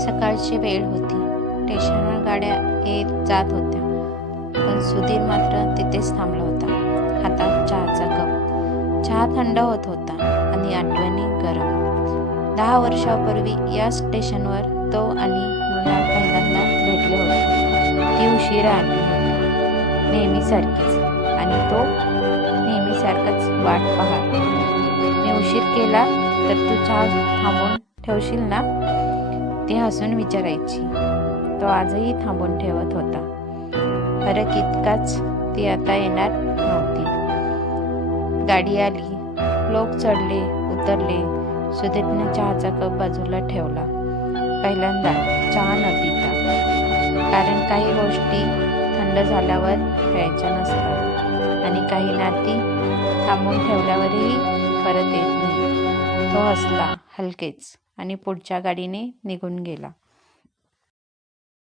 सकाळची वेळ होती. स्टेशनवर गाड्या येत जात होत्या, पण सुधीर मात्र तिथेच थांबला होता. हातात चहाचा कप. चहा थंड होत होता आणि आठवणी गरम. 10 वर्षापूर्वी या स्टेशनवर तो आणि मृणाल पहिल्यांदा भेटले होते. ती उशिरा आली होती, नेहमीसारखीच, आणि तो नेहमीसारखाच वाट पाहत. मी उशीर केला तर तू चहा थांबवून ठेवशील ना? ती हसून विचारायची. तो आजही थांबून ठेवत होता. फरक इतकाच, ती आता येणार नव्हती. गाडी आली, लोक चढले उतरले. सुधीरने चहाचा कप बाजूला ठेवला. पहिल्यांदा चहा न पिता, कारण काही गोष्टी थंड झाल्यावर प्यायच्या नसतात आणि काही नाती थांबून ठेवल्यावरही परत येत नाही. तो हसला हलकेच आणि पुढच्या गाडीने निघून गेला.